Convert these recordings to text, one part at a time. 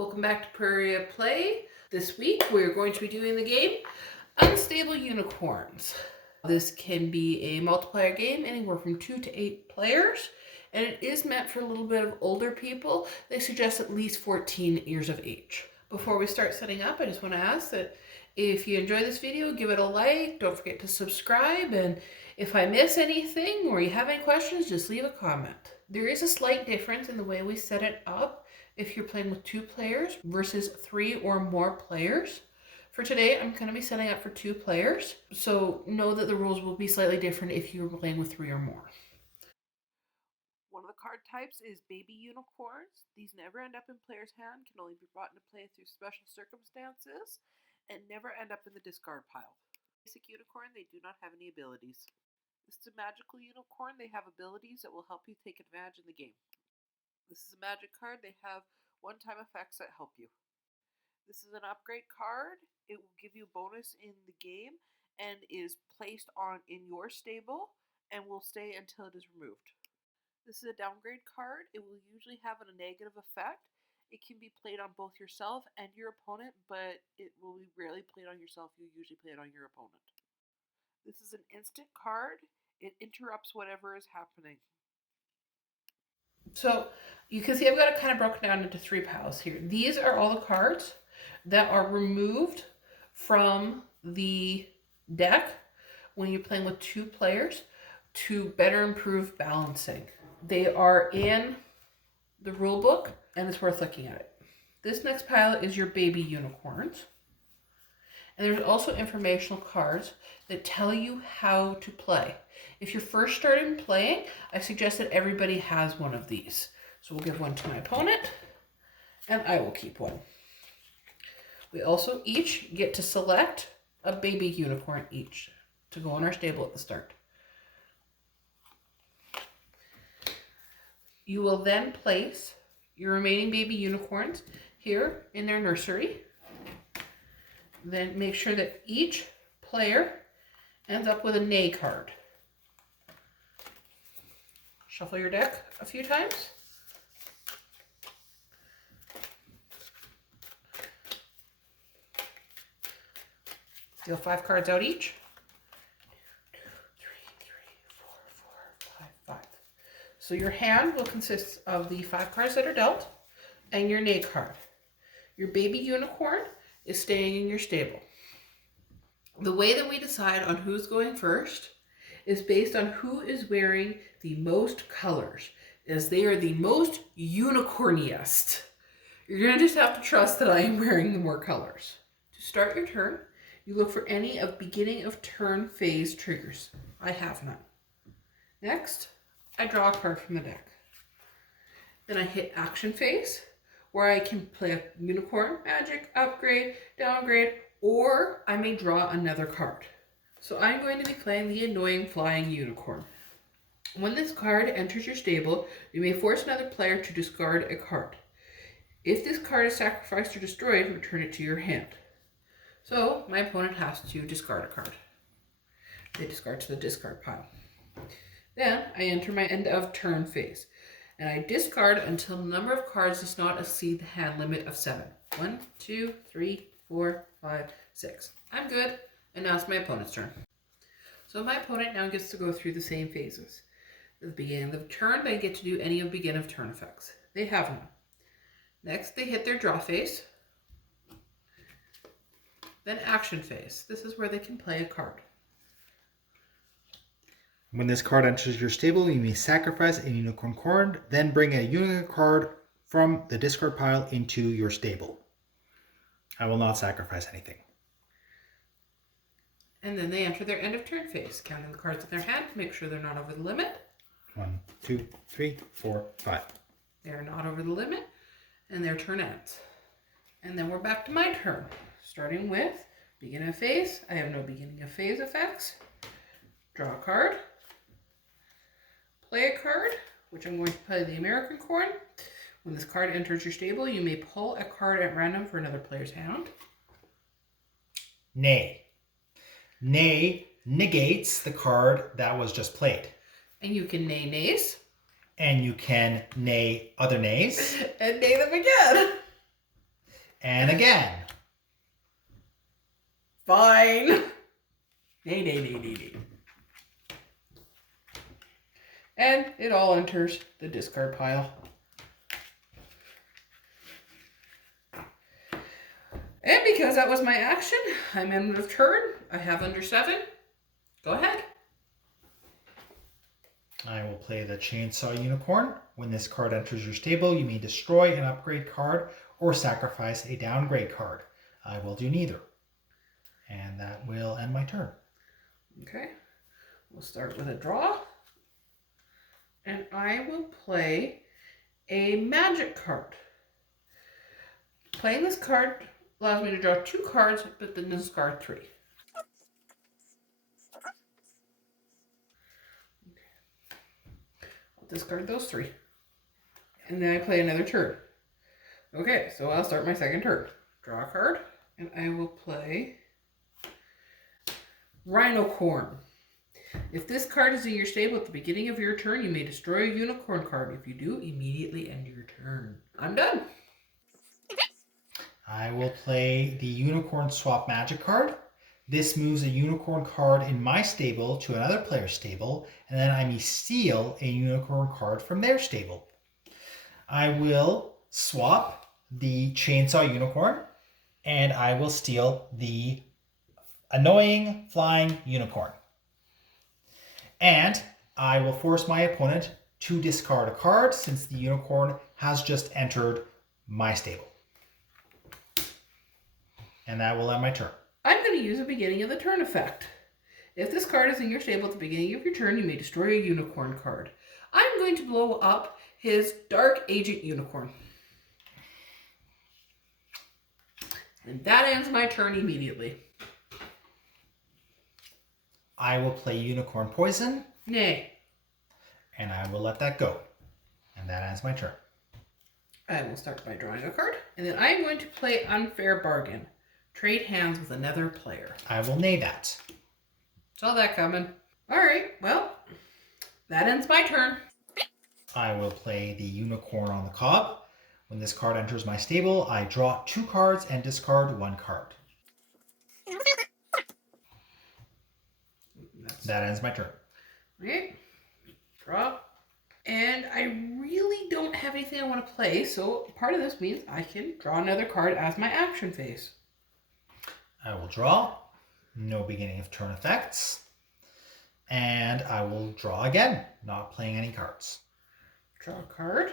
Welcome back to Prairie Play. This week we're going to be doing the game Unstable Unicorns. This can be a multiplayer game anywhere from 2 to 8 players, and it is meant for a little bit of older people. They suggest at least 14 years of age. Before we start setting up, I just want to ask that if you enjoy this video, give it a like, don't forget to subscribe, and if I miss anything or you have any questions, just leave a comment. There is a slight difference in the way we set it up if you're playing with 2 players versus 3 or more players. For today, I'm going to be setting up for 2 players, so know that the rules will be slightly different if you're playing with 3 or more. One of the card types is Baby Unicorns. These never end up in player's hand, can only be brought into play through special circumstances, and never end up in the discard pile. Basic Unicorn, they do not have any abilities. This is a Magical Unicorn. They have abilities that will help you take advantage in the game. This is a magic card. They have one-time effects that help you. This is an upgrade card. It will give you bonus in the game and is placed in your stable and will stay until it is removed. This is a downgrade card. It will usually have a negative effect. It can be played on both yourself and your opponent, but it will be rarely played on yourself. You usually play it on your opponent. This is an instant card. It interrupts whatever is happening. So you can see I've got it kind of broken down into 3 piles here. These are all the cards that are removed from the deck when you're playing with 2 players to better improve balancing. They are in the rule book and it's worth looking at it. This next pile is your Baby Unicorns. And there's also informational cards that tell you how to play. If you're first starting playing, I suggest that everybody has one of these. So we'll give one to my opponent, and I will keep one. We also each get to select a Baby Unicorn each to go in our stable at the start. You will then place your remaining Baby Unicorns here in their nursery. Then make sure that each player ends up with a nay card. Shuffle your deck a few times. Deal 5 cards out each. 2, 3, 4, 5, 5. So your hand will consist of the 5 cards that are dealt and your nay card. Your Baby Unicorn is staying in your stable. The way that we decide on who's going first is based on who is wearing the most colors, as they are the most unicorniest. You're going to just have to trust that I am wearing the more colors. To start your turn, you look for any of beginning of turn phase triggers. I have none. Next, I draw a card from the deck. Then I hit action phase, where I can play a unicorn, magic, upgrade, downgrade, or I may draw another card. So I'm going to be playing the annoying flying unicorn. When this card enters your stable, you may force another player to discard a card. If this card is sacrificed or destroyed, return it to your hand. So my opponent has to discard a card. They discard to the discard pile. Then I enter my end of turn phase. And I discard until the number of cards does not exceed the hand limit of 7. 1, 2, 3, 4, 5, 6. I'm good, and now it's my opponent's turn. So my opponent now gets to go through the same phases. At the beginning of the turn, they get to do any of begin of turn effects. They have none. Next, they hit their draw phase. Then action phase. This is where they can play a card. When this card enters your stable, you may sacrifice a unicorn card, then bring a unicorn card from the discard pile into your stable. I will not sacrifice anything. And then they enter their end of turn phase, counting the cards in their hand to make sure they're not over the limit. 1, 2, 3, 4, 5. They are not over the limit, and their turn ends. And then we're back to my turn, starting with beginning of phase. I have no beginning of phase effects. Draw a card. Play a card, which I'm going to play the American corn. When this card enters your stable, you may pull a card at random for another player's hand. Nay. Nay negates the card that was just played. And you can nay nays. And you can nay other nays. And nay them again. And again. Fine. Nay, nay, nay, nay, nay. And it all enters the discard pile. And because that was my action, I'm in the turn. I have under 7. Go ahead. I will play the Chainsaw Unicorn. When this card enters your stable, you may destroy an upgrade card or sacrifice a downgrade card. I will do neither. And that will end my turn. Okay. We'll start with a draw. And I will play a magic card. Playing this card allows me to draw 2 cards, but then discard 3. I'll discard those 3. And then I play another turn. Okay, so I'll start my second turn. Draw a card, and I will play Rhinocorn. If this card is in your stable at the beginning of your turn, you may destroy a unicorn card. If you do, immediately end your turn. I'm done. I will play the Unicorn Swap Magic card. This moves a unicorn card in my stable to another player's stable, and then I may steal a unicorn card from their stable. I will swap the Chainsaw Unicorn, and I will steal the Annoying Flying Unicorn. And I will force my opponent to discard a card since the unicorn has just entered my stable. And that will end my turn. I'm going to use a beginning of the turn effect. If this card is in your stable at the beginning of your turn, you may destroy a unicorn card. I'm going to blow up his Dark Agent Unicorn. And that ends my turn immediately. I will play Unicorn Poison. Nay. And I will let that go. And that ends my turn. I will start by drawing a card. And then I'm going to play Unfair Bargain. Trade hands with another player. I will nay that. Saw that coming. Alright, well, that ends my turn. I will play the Unicorn on the Cob. When this card enters my stable, I draw 2 cards and discard 1 card. That ends my turn. Okay, draw. And I really don't have anything I want to play, so part of this means I can draw another card as my action phase. I will draw. No beginning of turn effects. And I will draw again, not playing any cards. Draw a card.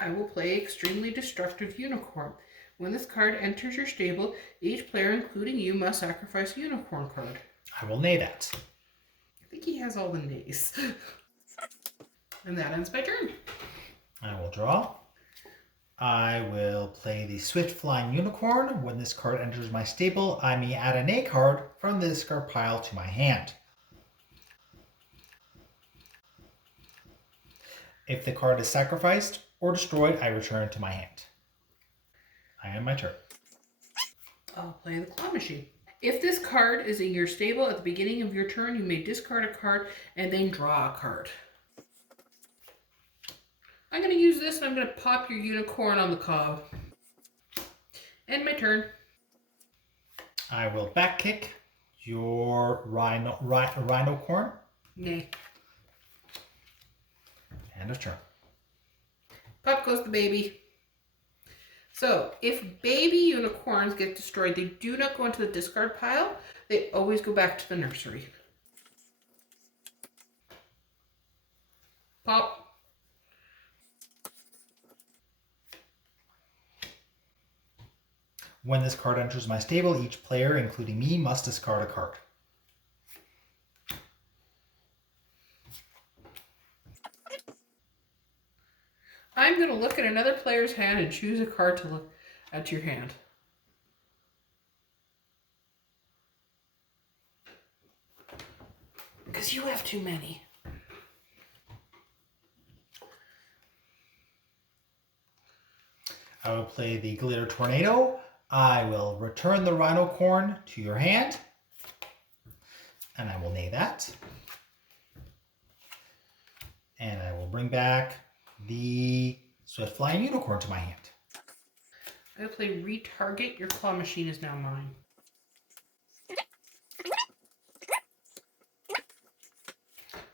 I will play Extremely Destructive Unicorn. When this card enters your stable, each player, including you, must sacrifice a unicorn card. I will nay that. I think he has all the nays. And that ends my turn. I will draw. I will play the Swift Flying Unicorn. When this card enters my stable, I may add a nay card from the discard pile to my hand. If the card is sacrificed or destroyed, I return it to my hand. I end my turn. I'll play the Claw Machine. If this card is in your stable at the beginning of your turn, you may discard a card and then draw a card. I'm going to use this and I'm going to pop your unicorn on the cob. End my turn. I will back kick your Rhinocorn. Nay. End of turn. Pop goes the baby. So, if baby unicorns get destroyed, they do not go into the discard pile. They always go back to the nursery. Pop. When this card enters my stable, each player, including me, must discard a card. I'm going to look at another player's hand and choose a card to look at your hand. Because you have too many. I will play the Glitter Tornado. I will return the Rhinocorn to your hand. And I will nay that. And I will bring back the Swift Flying Unicorn to my hand. I will play Retarget. Your claw machine is now mine.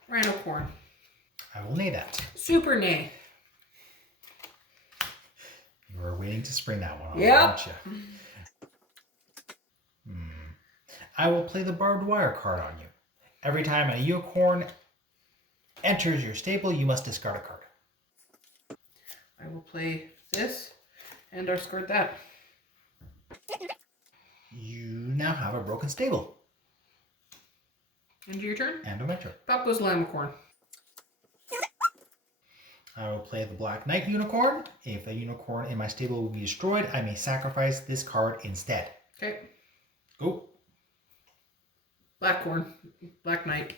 Rhino Corn. I will nay that. Super Nay. You were waiting to spring that one on, Yep. weren't you? I will play the barbed wire card on you. Every time a unicorn enters your stable, you must discard a card. I will play this and discard that. You now have a broken stable. End your turn. And my turn. Pop goes Lamicorn. I will play the Black Knight unicorn. If a unicorn in my stable will be destroyed, I may sacrifice this card instead. Okay. Go. Black Corn. Black Knight.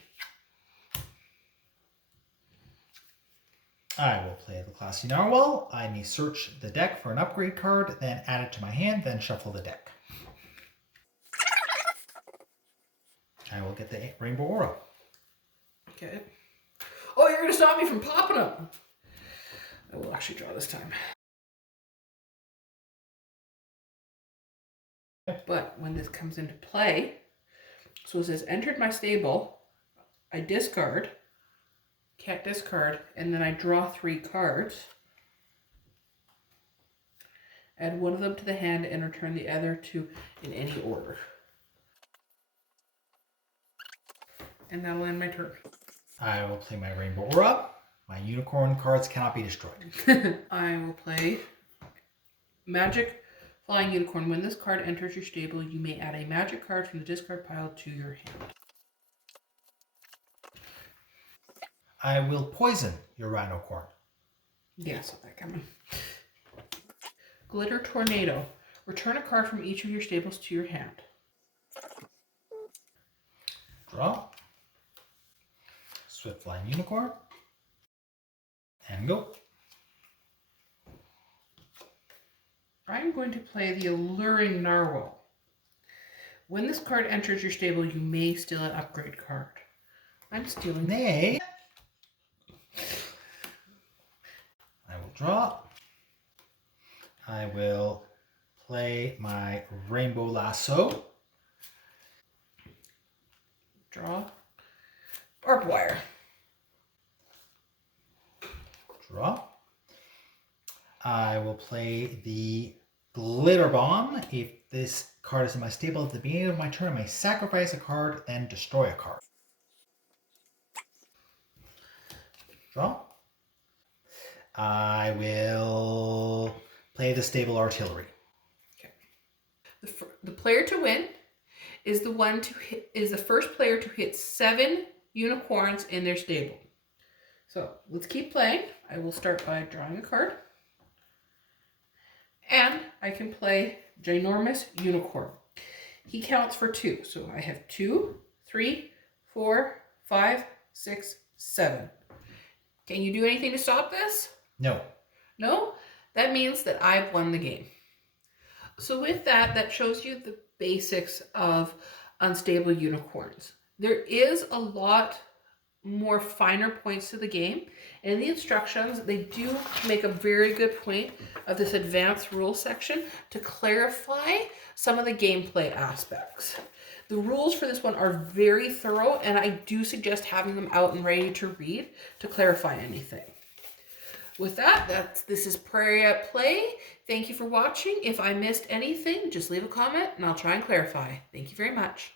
I will play the Classy Narwhal. I may search the deck for an upgrade card, then add it to my hand, then shuffle the deck. I will get the Rainbow Aura. Okay. Oh, you're going to stop me from popping them. I will actually draw this time. But when this comes into play, so it says entered my stable, I discard, can't discard, and then I draw 3 cards. Add one of them to the hand and return the other 2 in any order. And that'll end my turn. I will play my Rainbow Aura. My unicorn cards cannot be destroyed. I will play Magic Flying Unicorn. When this card enters your stable, you may add a magic card from the discard pile to your hand. I will poison your Rhinocorn. Yeah, I saw that coming. Glitter Tornado. Return a card from each of your stables to your hand. Draw. Swift Flying Unicorn. And go. I'm going to play the Alluring Narwhal. When this card enters your stable, you may steal an upgrade card. I'm stealing. Nay. I will draw. I will play my Rainbow Lasso. Draw. Barbed Wire. Draw. I will play the Glitter Bomb. If this card is in my stable at the beginning of my turn, I may sacrifice a card, then destroy a card. Draw. I will play the Stable Artillery. Okay. The player to win is the first player to hit 7 unicorns in their stable. So let's keep playing. I will start by drawing a card. And I can play Ginormous Unicorn. He counts for 2. So I have 2, 3, 4, 5, 6, 7. Can you do anything to stop this? No. No? That means that I've won the game. So with that, that shows you the basics of unstable unicorns. There is a lot more finer points to the game. And in the instructions, they do make a very good point of this advanced rules section to clarify some of the gameplay aspects. The rules for this one are very thorough, and I do suggest having them out and ready to read to clarify anything. With that, this is Prairie at Play. Thank you for watching. If I missed anything, just leave a comment and I'll try and clarify. Thank you very much.